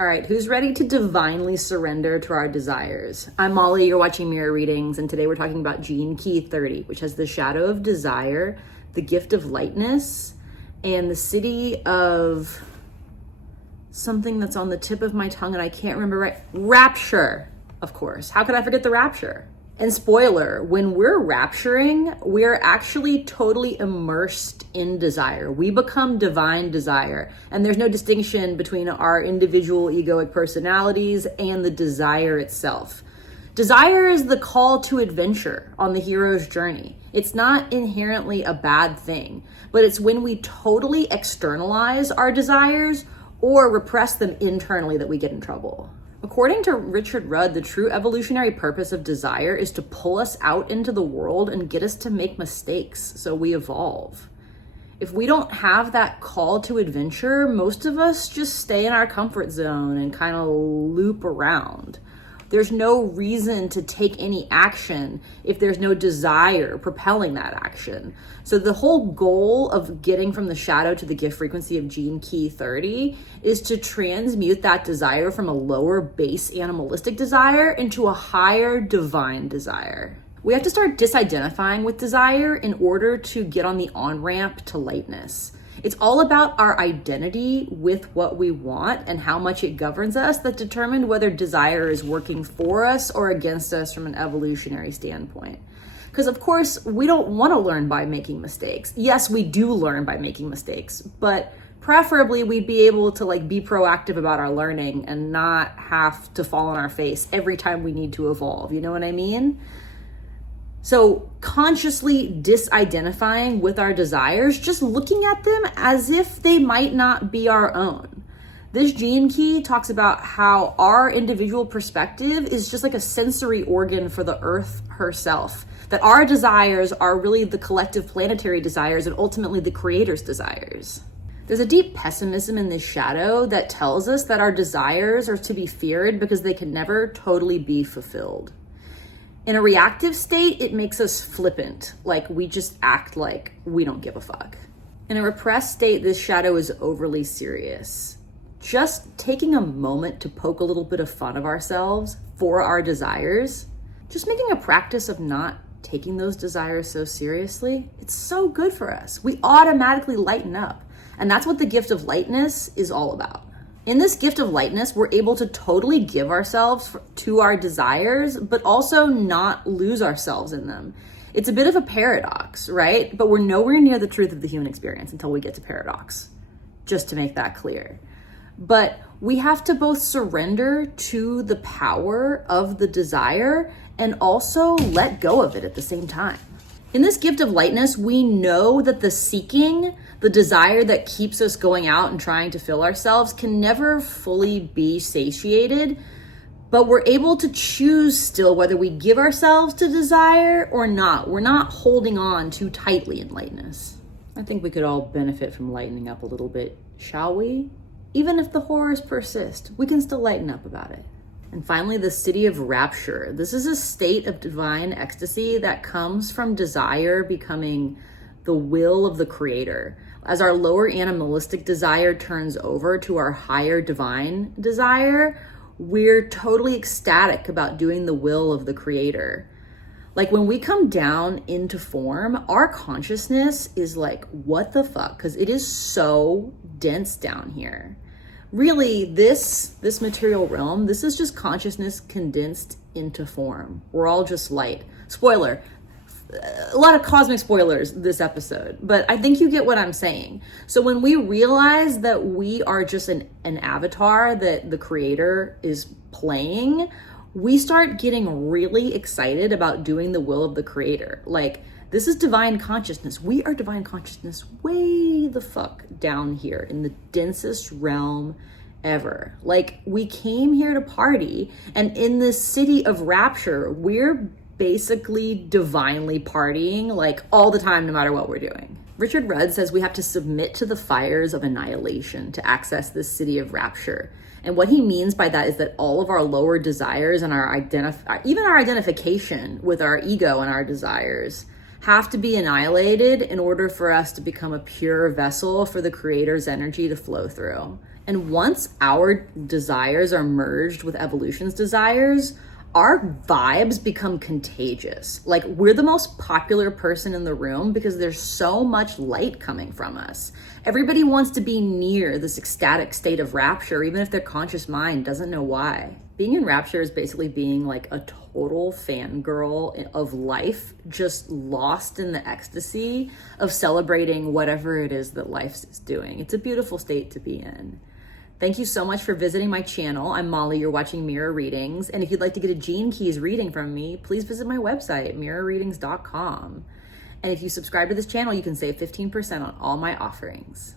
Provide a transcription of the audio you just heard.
All right, who's ready to divinely surrender to our desires? I'm Molly, you're watching Mirror Readings, and today we're talking about Gene Key 30, which has the shadow of desire, the gift of lightness, and the city of something that's on the tip of my tongue and I can't remember right. Rapture, of course. How could I forget the rapture? And spoiler, when we're rapturing, we're actually totally immersed in desire. We become divine desire. And there's no distinction between our individual egoic personalities and the desire itself. Desire is the call to adventure on the hero's journey. It's not inherently a bad thing, but it's when we totally externalize our desires or repress them internally that we get in trouble. According to Richard Rudd, the true evolutionary purpose of desire is to pull us out into the world and get us to make mistakes so we evolve. If we don't have that call to adventure, most of us just stay in our comfort zone and kind of loop around. There's no reason to take any action if there's no desire propelling that action. So the whole goal of getting from the shadow to the gift frequency of Gene Key 30 is to transmute that desire from a lower base animalistic desire into a higher divine desire. We have to start disidentifying with desire in order to get on the on-ramp to lightness. It's all about our identity with what we want and how much it governs us that determine whether desire is working for us or against us from an evolutionary standpoint. Because of course, we don't want to learn by making mistakes. Yes, we do learn by making mistakes, but preferably we'd be able to be proactive about our learning and not have to fall on our face every time we need to evolve. You know what I mean? So consciously disidentifying with our desires, just looking at them as if they might not be our own. This gene key talks about how our individual perspective is just like a sensory organ for the earth herself. That our desires are really the collective planetary desires and ultimately the creator's desires. There's a deep pessimism in this shadow that tells us that our desires are to be feared because they can never totally be fulfilled. In a reactive state, it makes us flippant, like we just act like we don't give a fuck. In a repressed state, this shadow is overly serious. Just taking a moment to poke a little bit of fun of ourselves for our desires, just making a practice of not taking those desires so seriously, it's so good for us. We automatically lighten up. And that's what the gift of lightness is all about. In this gift of lightness, we're able to totally give ourselves to our desires, but also not lose ourselves in them. It's a bit of a paradox, right? But we're nowhere near the truth of the human experience until we get to paradox, just to make that clear. But we have to both surrender to the power of the desire and also let go of it at the same time. In this gift of lightness, we know that the seeking, the desire that keeps us going out and trying to fill ourselves can never fully be satiated, but we're able to choose still whether we give ourselves to desire or not. We're not holding on too tightly in lightness. I think we could all benefit from lightening up a little bit, shall we? Even if the horrors persist, we can still lighten up about it. And finally, the city of Rapture. This is a state of divine ecstasy that comes from desire becoming the will of the creator. As our lower animalistic desire turns over to our higher divine desire, we're totally ecstatic about doing the will of the creator. Like when we come down into form, our consciousness is like, what the fuck? Because it is so dense down here. Really, this material realm, this is just consciousness condensed into form. We're all just light. Spoiler, a lot of cosmic spoilers this episode, but I think you get what I'm saying. So when we realize that we are just an avatar that the creator is playing, we start getting really excited about doing the will of the creator. Like, this is divine consciousness. We are divine consciousness way the fuck down here in the densest realm ever. Like, we came here to party, and in this city of Rapture, we're basically divinely partying like all the time, no matter what we're doing. Richard Rudd says we have to submit to the fires of annihilation to access this city of Rapture. And what he means by that is that all of our lower desires and even our identification with our ego and our desires have to be annihilated in order for us to become a pure vessel for the Creator's energy to flow through. And once our desires are merged with evolution's desires, our vibes become contagious. Like, we're the most popular person in the room because there's so much light coming from us. Everybody wants to be near this ecstatic state of rapture, even if their conscious mind doesn't know why. Being in rapture is basically being like a total fangirl of life, just lost in the ecstasy of celebrating whatever it is that life is doing. It's a beautiful state to be in. Thank you so much for visiting my channel. I'm Molly, you're watching Mirror Readings. And if you'd like to get a Gene Keys reading from me, please visit my website, mirrorreadings.com. And if you subscribe to this channel, you can save 15% on all my offerings.